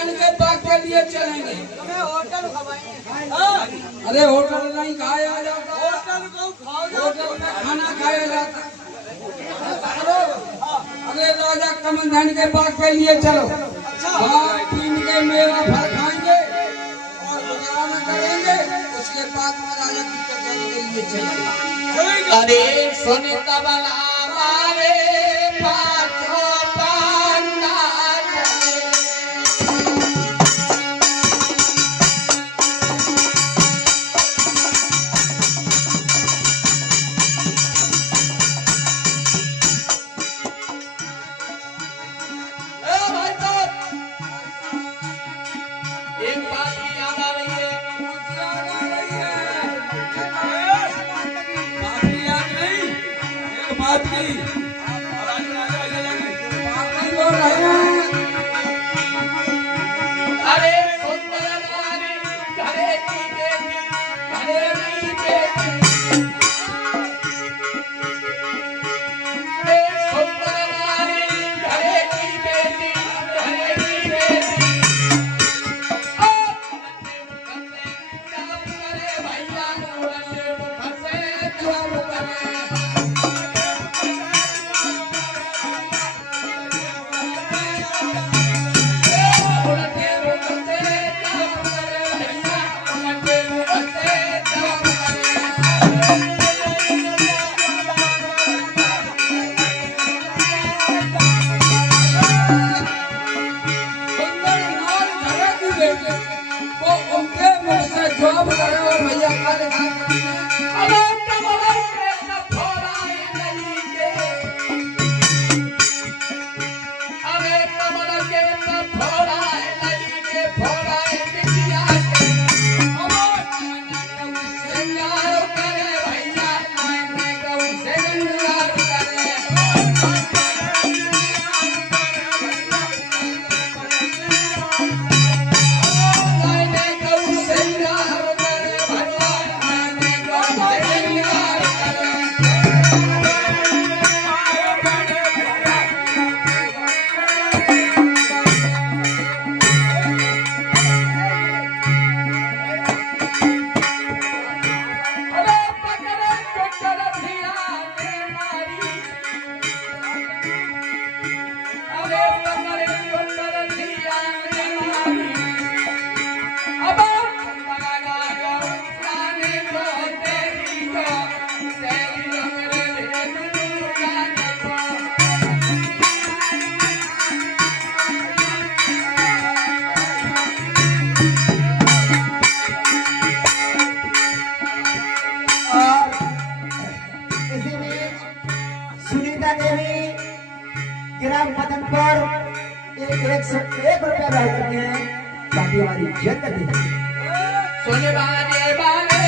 धान के पाक के लिए चलेंगे। होटल खवाएंगे। अरे होटल नहीं खाया जाता, होटल को खाओ होटल में खाना खाया जाता। अरे राजा कमल धान के पाक के लिए चलो। भात पीन के मेवा फल खाएंगे और गुजारा करेंगे, उसके बाद में राजा की कचहरी के लिए चलेंगे। अरे सुने तबला मारे पाछो पांडा एक बात की याद आ रही है। बात की बोल रहे हैं। अरे सुंदर नारी घरे की बेटी, घरे की बेटी। अरे सुंदर नारी घरे की बेटी, घरे की बेटी। ओ काम करे भैया उड़ने मुख से काम करे। सुंदर नार घरे की बेटी वो उनके मुख से जवाब करे और भैया का दिखा करते हैं। अरे कमला के न फोड़ाए नहीं के। अरे कमला के न फोड़ाए नहीं के, फोड़ाए बिटिया के। श्रृंगार करे भैया, मैंने कहूँ श्रृंगार करे। मैंने कहूँ श्रृंगार करे भैया, मैंने कहूँ श्रृंगार करे। अरे पकड़े चोटर धिया के मारी। अरे पकड़े चोटर धिया के मारी। अब लगाना करूं जाने को तेरी मेरे दिल जाने को। और इसी बीच सुनीता देवी ग्राम मदनपुर एक रुपया भेज चुके हैं ताकि हमारी जन्नत सुन बाजे बाजे